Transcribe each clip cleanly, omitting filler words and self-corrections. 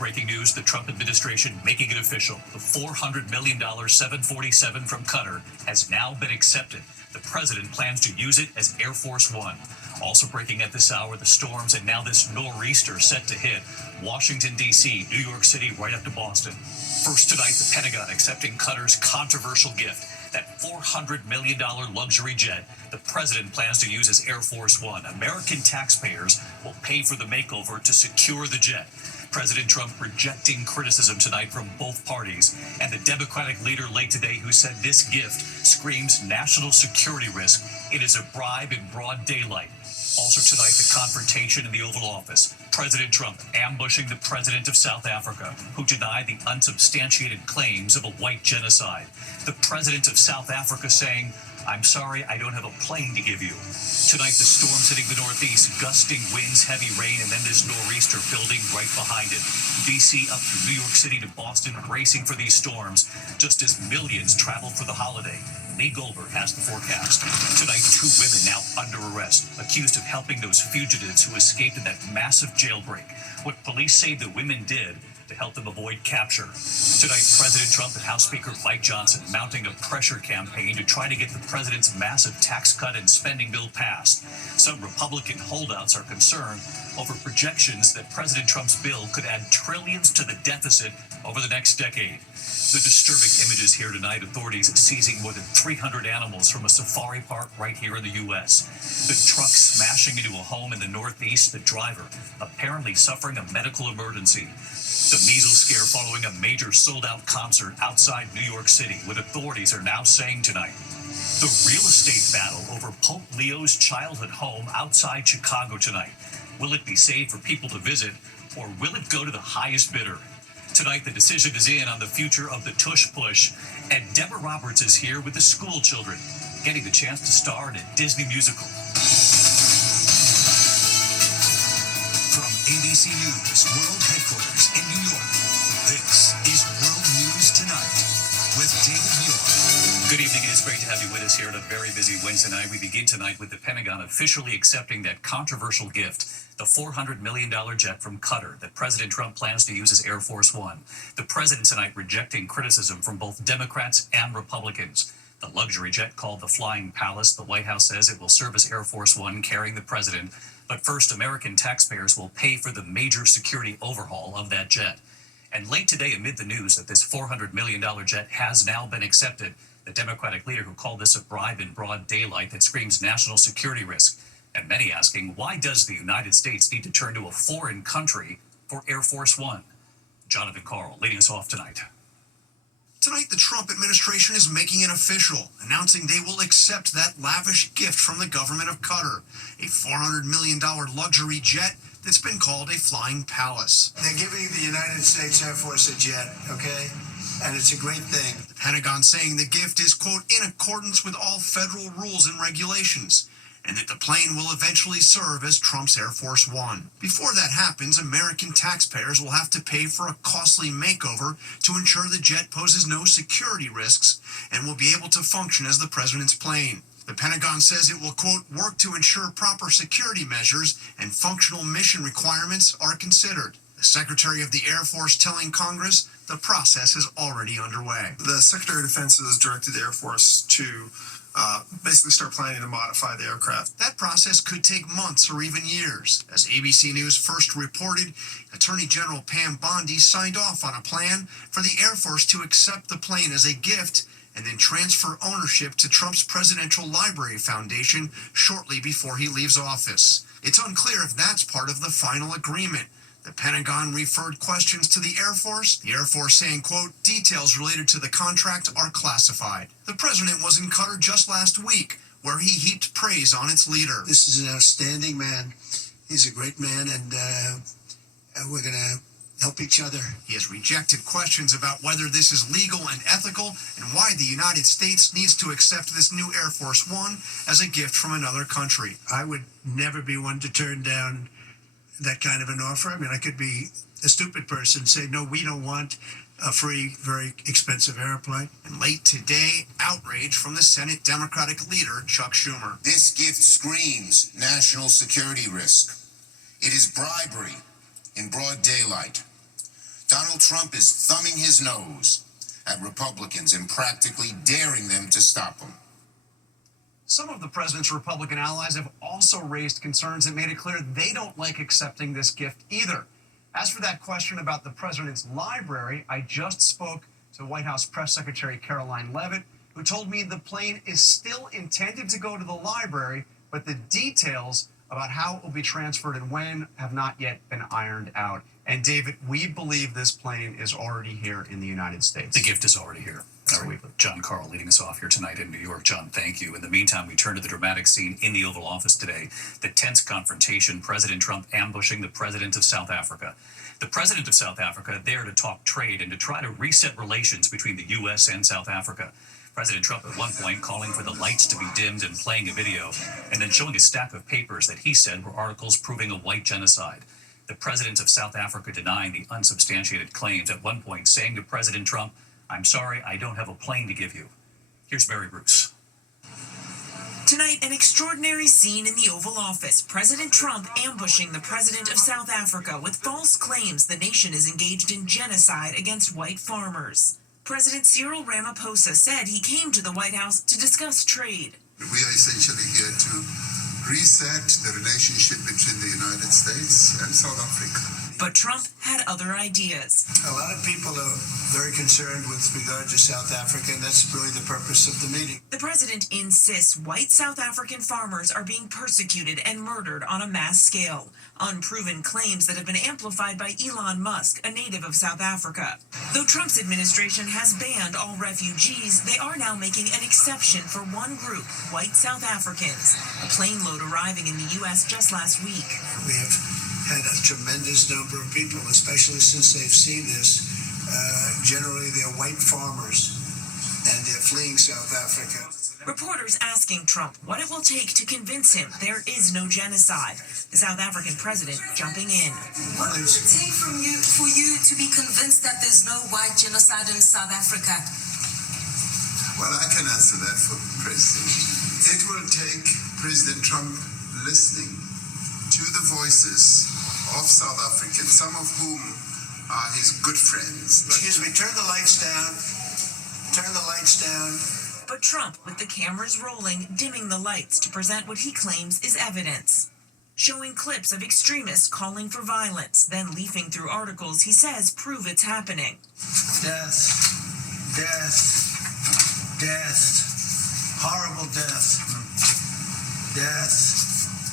breaking news, the Trump administration making it official. The $400 million 747 from Qatar has now been accepted. The president plans to use it as Air Force One. Also breaking at this hour, the storms and now this nor'easter set to hit Washington, D.C., New York City, right up to Boston. First tonight, the Pentagon accepting Qatar's controversial gift, that $400 million luxury jet the president plans to use as Air Force One. American taxpayers will pay for the makeover to secure the jet. President Trump rejecting criticism tonight from both parties, and the Democratic leader late today who said this gift screams national security risk. It is a bribe in broad daylight. Also tonight, the confrontation in the Oval Office. President Trump ambushing the president of South Africa, who denied the unsubstantiated claims of a white genocide. The president of South Africa saying, "I'm sorry, I don't have a plane to give you." Tonight, the storms hitting the Northeast, gusting winds, heavy rain, and then this nor'easter building right behind it. D.C. up through New York City to Boston, bracing for these storms, just as millions travel for the holiday. Lee Goldberg has the forecast. Tonight, 2 women now under arrest, accused of helping those fugitives who escaped in that massive jailbreak. What police say the women did to help them avoid capture. Tonight, President Trump and House Speaker Mike Johnson mounting a pressure campaign to try to get the president's massive tax cut and spending bill passed. Some Republican holdouts are concerned over projections that President Trump's bill could add trillions to the deficit over the next decade. The disturbing images here tonight, authorities seizing more than 300 animals from a safari park right here in the U.S. The truck smashing into a home in the Northeast, the driver apparently suffering a medical emergency. The measles scare following a major sold-out concert outside New York City, what authorities are now saying tonight. The real estate battle over Pope Leo's childhood home outside Chicago tonight. Will it be safe for people to visit, or will it go to the highest bidder? Tonight, the decision is in on the future of the Tush Push, and Deborah Roberts is here with the school children, getting the chance to star in a Disney musical. From ABC News World Headquarters in New York, this is World News Tonight with David Muir. Good evening. It is great to have you with us here on a very busy Wednesday night. We begin tonight with the Pentagon officially accepting that controversial gift, the $400 million jet from Qatar that President Trump plans to use as Air Force One. The president tonight rejecting criticism from both Democrats and Republicans. The luxury jet called the Flying Palace, the White House says it will serve as Air Force One carrying the president. But first, American taxpayers will pay for the major security overhaul of that jet. And late today, amid the news that this $400 million jet has now been accepted, the Democratic leader who called this a bribe in broad daylight that screams national security risk. And many asking, why does the United States need to turn to a foreign country for Air Force One? Jonathan Carl leading us off tonight. Tonight, the Trump administration is making it official, announcing they will accept that lavish gift from the government of Qatar, a $400 million luxury jet that's been called a Flying Palace. They're giving the United States Air Force a jet, okay? And it's a great thing. The Pentagon saying the gift is, quote, in accordance with all federal rules and regulations, and that the plane will eventually serve as Trump's Air Force One. Before that happens, American taxpayers will have to pay for a costly makeover to ensure the jet poses no security risks and will be able to function as the president's plane. The Pentagon says it will, quote, work to ensure proper security measures and functional mission requirements are considered. The Secretary of the Air Force telling Congress the process is already underway. The Secretary of Defense has directed the Air Force to basically start planning to modify the aircraft. That process could take months or even years. As ABC News first reported, Attorney General Pam Bondi signed off on a plan for the Air Force to accept the plane as a gift and then transfer ownership to Trump's Presidential Library Foundation shortly before he leaves office. It's unclear if that's part of the final agreement. The Pentagon referred questions to the Air Force, the Air Force saying, quote, details related to the contract are classified. The president was in Qatar just last week, where he heaped praise on its leader. This is an outstanding man. He's a great man, and we're going to help each other. He has rejected questions about whether this is legal and ethical and why the United States needs to accept this new Air Force One as a gift from another country. I would never be one to turn down that kind of an offer. I mean, I could be a stupid person and say, no, we don't want a free, very expensive airplane. And late today, outrage from the Senate Democratic leader, Chuck Schumer. This gift screams national security risk. It is bribery in broad daylight. Donald Trump is thumbing his nose at Republicans and practically daring them to stop him. Some of the president's Republican allies have also raised concerns and made it clear they don't like accepting this gift either. As for that question about the president's library, I just spoke to White House Press Secretary Caroline Leavitt, who told me the plane is still intended to go to the library, but the details about how it will be transferred and when have not yet been ironed out. And David, we believe this plane is already here in the United States. The gift is already here. All right, John Carl leading us off here tonight in New York. John, thank you. In the meantime, we turn to the dramatic scene in the Oval Office today. The tense confrontation, President Trump ambushing the president of South Africa. The president of South Africa there to talk trade and to try to reset relations between the U.S. and South Africa. President Trump at one point calling for the lights to be dimmed and playing a video, and then showing a stack of papers that he said were articles proving a white genocide. The president of South Africa denying the unsubstantiated claims, at one point saying to President Trump, "I'm sorry, I don't have a plane to give you." Here's Mary Bruce. Tonight, an extraordinary scene in the Oval Office. President Trump ambushing the president of South Africa with false claims the nation is engaged in genocide against white farmers. President Cyril Ramaphosa said he came to the White House to discuss trade. We are essentially here to reset the relationship between the United States and South Africa. But Trump had other ideas. A lot of people are very concerned with regard to South Africa, and that's really the purpose of the meeting. The president insists white South African farmers are being persecuted and murdered on a mass scale. Unproven claims that have been amplified by Elon Musk, a native of South Africa. Though Trump's administration has banned all refugees, they are now making an exception for one group, white South Africans. A plane load arriving in the U.S. just last week. We have had a tremendous number of people, especially since they've seen this. Generally, they're white farmers, and they're fleeing South Africa. Reporters asking Trump what it will take to convince him there is no genocide. The South African president jumping in. What will it take for you to be convinced that there's no white genocide in South Africa? Well, I can answer that for the president. It will take President Trump listening to the voices of South Africans, some of whom are his good friends. Excuse me, turn the lights down. Turn the lights down. But Trump, with the cameras rolling, dimming the lights to present what he claims is evidence. Showing clips of extremists calling for violence, then leafing through articles he says prove it's happening. Death. Death. Death. Horrible death. Death.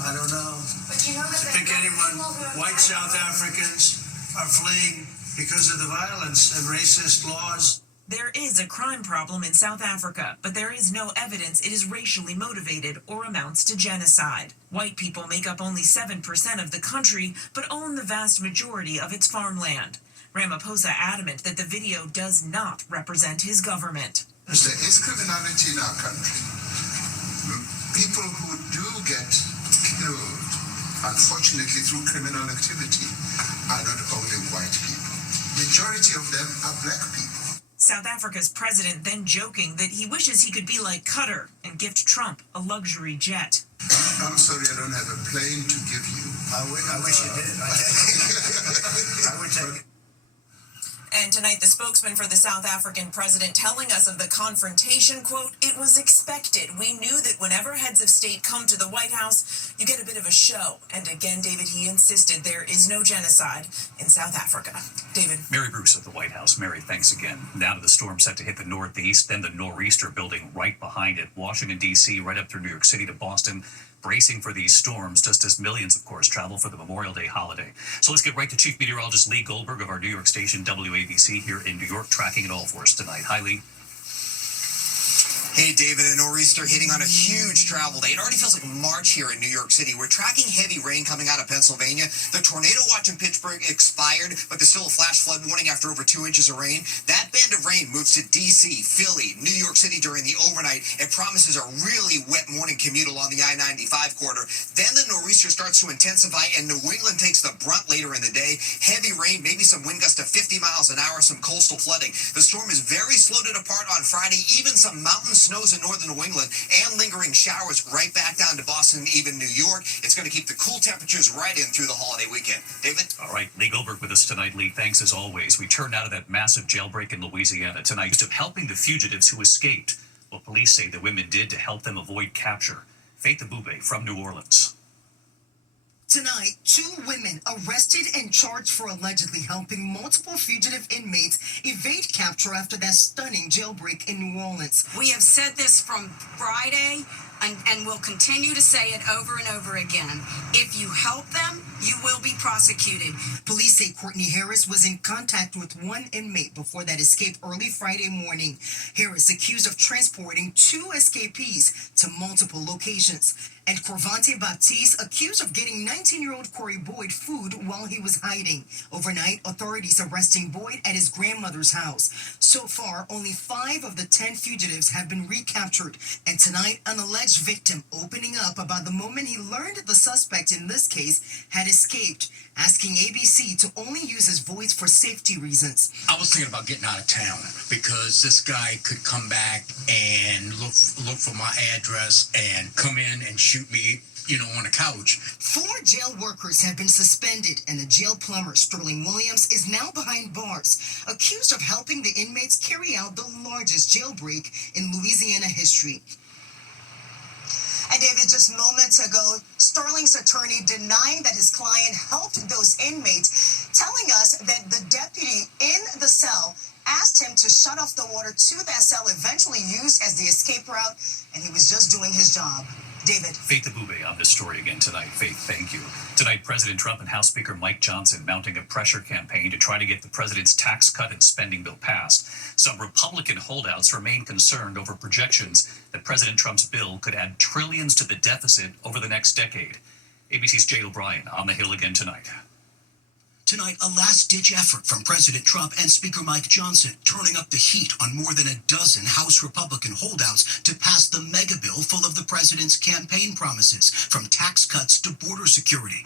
I don't know. But you know that Pick anyone. White South Africans are fleeing because of the violence and racist laws. There is a crime problem in South Africa, but there is no evidence it is racially motivated or amounts to genocide. White people make up only 7% of the country, but own the vast majority of its farmland. Ramaphosa adamant that the video does not represent his government. There is criminality in our country. People who do get killed, unfortunately through criminal activity, are not only white people. Majority of them are black people. South Africa's president then joking that he wishes he could be like Qatar and gift Trump a luxury jet. I'm sorry, I don't have a plane to give you. I wish you did. I would take it. And tonight, the spokesman for the South African president telling us of the confrontation, quote, "It was expected. We knew that whenever heads of state come to the White House, you get a bit of a show." And again, David, he insisted there is no genocide in South Africa. David. Mary Bruce at the White House. Mary, thanks again. Now to the storm set to hit the northeast, then the nor'easter building right behind it. Washington, D.C., right up through New York City to Boston, bracing for these storms, just as millions, of course, travel for the Memorial Day holiday. So let's get right to Chief Meteorologist Lee Goldberg of our New York station, WABC, here in New York, tracking it all for us tonight. Hi, Lee. Hey, David, a nor'easter hitting on a huge travel day. It already feels like March here in New York City. We're tracking heavy rain coming out of Pennsylvania. The tornado watch in Pittsburgh expired, but there's still a flash flood warning after over 2 inches of rain. That band of rain moves to D.C., Philly, New York City during the overnight. It promises a really wet morning commute along the I-95 corridor. Then the nor'easter nor'easter starts to intensify, and New England takes the brunt later in the day. Heavy rain, maybe some wind gusts to 50 miles an hour, some coastal flooding. The storm is very slow to depart on Friday, even some mountain snows in northern New England, and lingering showers right back down to Boston, even New York. It's going to keep the cool temperatures right in through the holiday weekend. David? All right, Lee Goldberg with us tonight. Lee, thanks as always. We turn now to that massive jailbreak in Louisiana tonight of helping the fugitives who escaped. What police say the women did to help them avoid capture. Faith Abube from New Orleans. Tonight, 2 women arrested and charged for allegedly helping multiple fugitive inmates evade capture after that stunning jailbreak in New Orleans. We have said this from Friday and will continue to say it over and over again. If you help them, you will be prosecuted. Police say Courtney Harris was in contact with one inmate before that escape early Friday morning. Harris accused of transporting 2 escapees to multiple locations. And Corvante Baptiste accused of getting 19-year-old Corey Boyd food while he was hiding. Overnight, authorities arresting Boyd at his grandmother's house. So far, only 5 of the 10 fugitives have been recaptured. And tonight, an alleged victim opening up about the moment he learned the suspect in this case had escaped, asking ABC to only use his voice for safety reasons. I was thinking about getting out of town because this guy could come back and look for my address and come in and shoot me, on a couch. 4 jail workers have been suspended, and the jail plumber, Sterling Williams, is now behind bars, accused of helping the inmates carry out the largest jailbreak in Louisiana history. And David, just moments ago, Sterling's attorney denying that his client helped those inmates, telling us that the deputy in the cell asked him to shut off the water to that cell, eventually used as the escape route, and he was just doing his job. David. Faith Abube on this story again tonight. Faith, thank you. Tonight, President Trump and House Speaker Mike Johnson mounting a pressure campaign to try to get the president's tax cut and spending bill passed. Some Republican holdouts remain concerned over projections that President Trump's bill could add trillions to the deficit over the next decade. ABC's Jay O'Brien on the Hill again tonight. Tonight, a last-ditch effort from President Trump and Speaker Mike Johnson, turning up the heat on more than a dozen House Republican holdouts to pass the mega bill full of the president's campaign promises, from tax cuts to border security.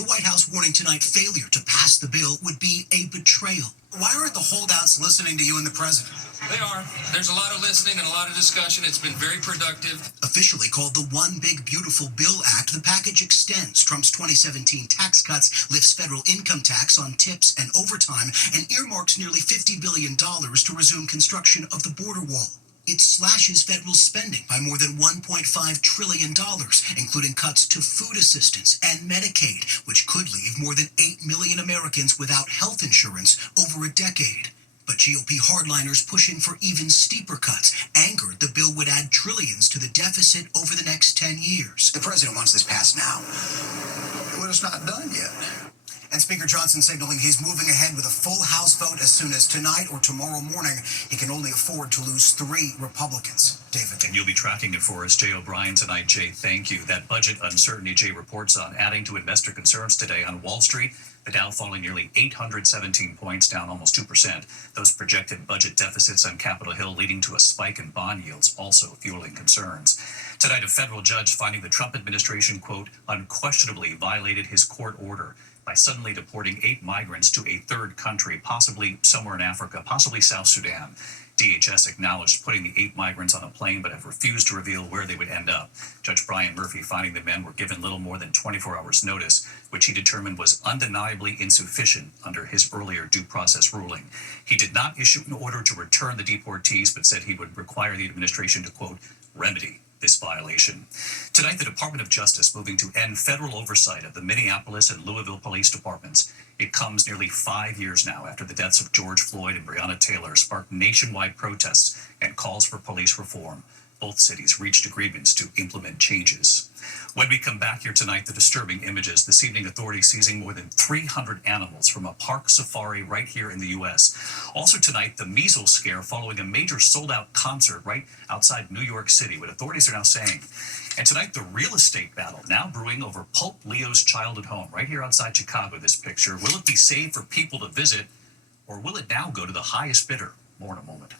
The White House warning tonight failure to pass the bill would be a betrayal. Why aren't the holdouts listening to you and the president? They are. There's a lot of listening and a lot of discussion. It's been very productive. Officially called the One Big Beautiful Bill Act, the package extends Trump's 2017 tax cuts, lifts federal income tax on tips and overtime, and earmarks nearly $50 billion to resume construction of the border wall. It slashes federal spending by more than $1.5 trillion, including cuts to food assistance and Medicaid, which could leave more than 8 million Americans without health insurance over a decade. But GOP hardliners pushing for even steeper cuts, angered the bill would add trillions to the deficit over the next 10 years. The president wants this passed now. Well, it's not done yet. And Speaker Johnson signaling he's moving ahead with a full House vote as soon as tonight or tomorrow morning. He can only afford to lose 3 Republicans. David. And you'll be tracking it for us, Jay O'Brien, tonight. Jay, thank you. That budget uncertainty Jay reports on adding to investor concerns today on Wall Street. The Dow falling nearly 817 points, down almost 2%. Those projected budget deficits on Capitol Hill leading to a spike in bond yields, also fueling concerns. Tonight, a federal judge finding the Trump administration, quote, unquestionably violated his court order by suddenly deporting 8 migrants to a third country, possibly somewhere in Africa, possibly South Sudan. DHS acknowledged putting the 8 migrants on a plane, but have refused to reveal where they would end up. Judge Brian Murphy finding the men were given little more than 24 hours notice, which he determined was undeniably insufficient under his earlier due process ruling. He did not issue an order to return the deportees, but said he would require the administration to, quote, remedy this violation. Tonight, the Department of Justice moving to end federal oversight of the Minneapolis and Louisville police departments. It comes nearly 5 years now after the deaths of George Floyd and Breonna Taylor sparked nationwide protests and calls for police reform. Both cities reached agreements to implement changes. When we come back here tonight, the disturbing images. This evening, authorities seizing more than 300 animals from a park safari right here in the U.S. Also tonight, the measles scare following a major sold-out concert right outside New York City, what authorities are now saying. And tonight, the real estate battle now brewing over Pope Leo's childhood home right here outside Chicago, this picture. Will it be saved for people to visit, or will it now go to the highest bidder? More in a moment.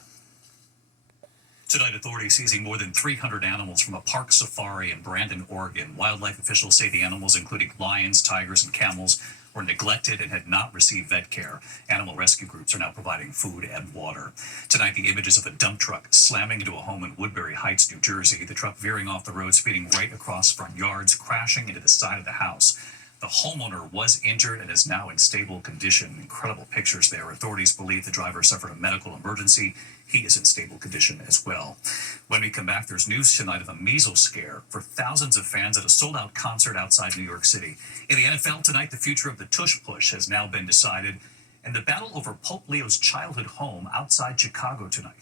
Tonight, authorities seizing more than 300 animals from a park safari in Brandon, Oregon. Wildlife officials say the animals, including lions, tigers, and camels, were neglected and had not received vet care. Animal rescue groups are now providing food and water. Tonight, the images of a dump truck slamming into a home in Woodbury Heights, New Jersey. The truck veering off the road, speeding right across front yards, crashing into the side of the house. The homeowner was injured and is now in stable condition. Incredible pictures there. Authorities believe the driver suffered a medical emergency. He is in stable condition as well. When we come back, there's news tonight of a measles scare for thousands of fans at a sold-out concert outside New York City. In the NFL tonight, the future of the Tush Push has now been decided, and the battle over Pope Leo's childhood home outside Chicago tonight.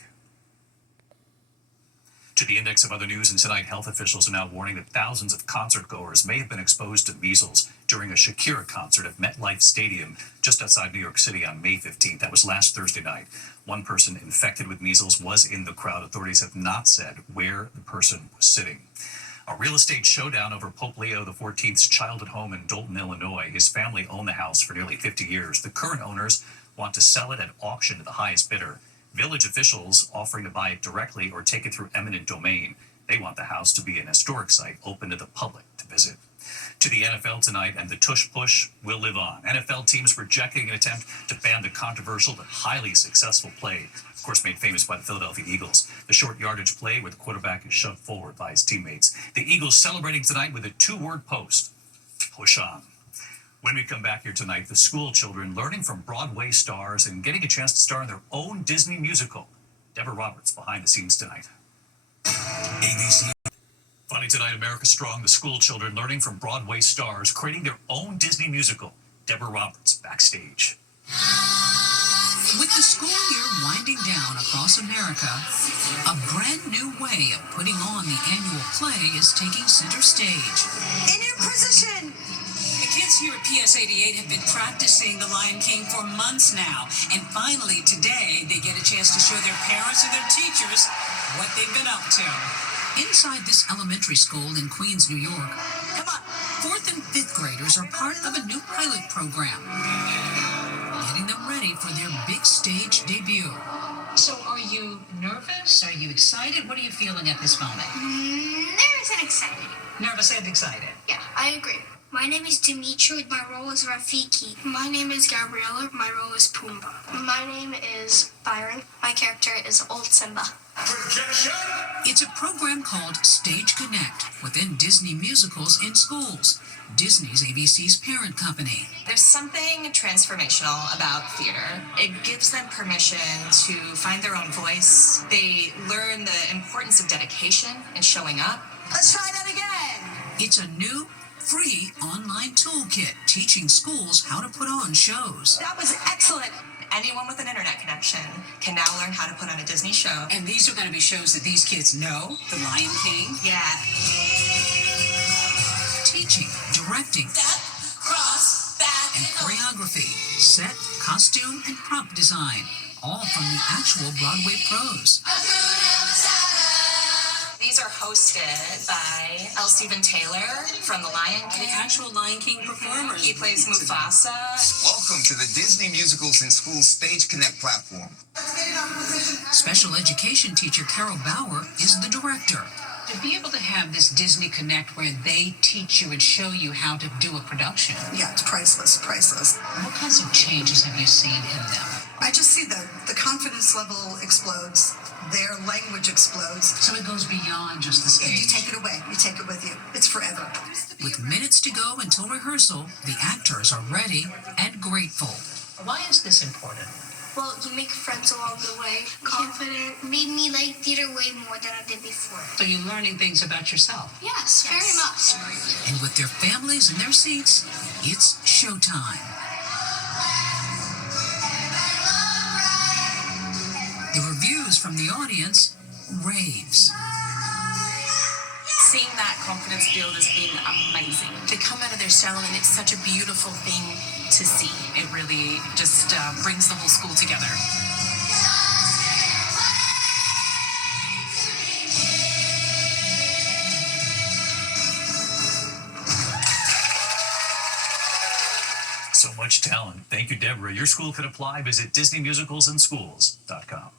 To the index of other news, and tonight health officials are now warning that thousands of concert goers may have been exposed to measles during a Shakira concert at MetLife Stadium just outside New York City on May 15th. That was last Thursday night. One person infected with measles was in the crowd. Authorities have not said where the person was sitting. A real estate showdown over Pope Leo XIV's childhood home in Dolton, Illinois. His family owned the house for nearly 50 years. The current owners want to sell it at auction to the highest bidder. Village officials offering to buy it directly or take it through eminent domain. They want the house to be an historic site open to the public to visit. To the NFL tonight, and the Tush Push will live on. NFL teams rejecting an attempt to ban the controversial but highly successful play, of course made famous by the Philadelphia Eagles. The short yardage play where the quarterback is shoved forward by his teammates. The Eagles celebrating tonight with a two-word post: push on. When we come back here tonight, the school children learning from Broadway stars and getting a chance to star in their own Disney musical. Deborah Roberts behind the scenes tonight. ABC. Funny tonight, America Strong, the school children learning from Broadway stars, creating their own Disney musical. Deborah Roberts backstage. With the school year winding down across America, a brand new way of putting on the annual play is taking center stage. In your position! The kids here at PS88 have been practicing The Lion King for months now, and finally today they get a chance to show their parents and their teachers what they've been up to. Inside this elementary school in Queens, New York, 4th and 5th graders are part of a new pilot program, getting them ready for their big stage debut. So are you nervous? Are you excited? What are you feeling at this moment? Nervous and excited. Nervous and excited. Yeah, I agree. My name is Dimitri. My role is Rafiki. My name is Gabriella. My role is Pumbaa. My name is Byron. My character is Old Simba. Projection! It's a program called Stage Connect within Disney Musicals in Schools, Disney's ABC's parent company. There's something transformational about theater. It gives them permission to find their own voice. They learn the importance of dedication and showing up. Let's try that again. It's a new, free online toolkit teaching schools how to put on shows. That was excellent. Anyone with an internet connection can now learn how to put on a Disney show. And these are going to be shows that these kids know. The Lion King. Yeah. Teaching, directing, Step, cross, back, and choreography, set, costume, and prop design. All from the actual Broadway pros. These are hosted by L. Stephen Taylor from The Lion King. The actual Lion King performers. He plays Mufasa. Welcome to the Disney Musicals in Schools Stage Connect platform. Special education teacher Carol Bauer is the director. To be able to have this Disney Connect where they teach you and show you how to do a production. Yeah, it's priceless, priceless. What kinds of changes have you seen in them? I just see the confidence level explodes. Their language explodes. So it goes beyond just the stage. You take it away. You take it with you. It's forever. With minutes to go until rehearsal, the actors are ready and grateful. Why is this important? Well, you make friends along the way. Confident. Made me like theater way more than I did before. So you're learning things about yourself. Yes, very much. And with their families in their seats, it's showtime. The reviews from the audience, raves. Seeing that confidence build has been amazing. To come out of their shell, and it's such a beautiful thing to see. It really just brings the whole school together. So much talent. Thank you, Deborah. Your school could apply. Visit DisneyMusicalsInSchools.com.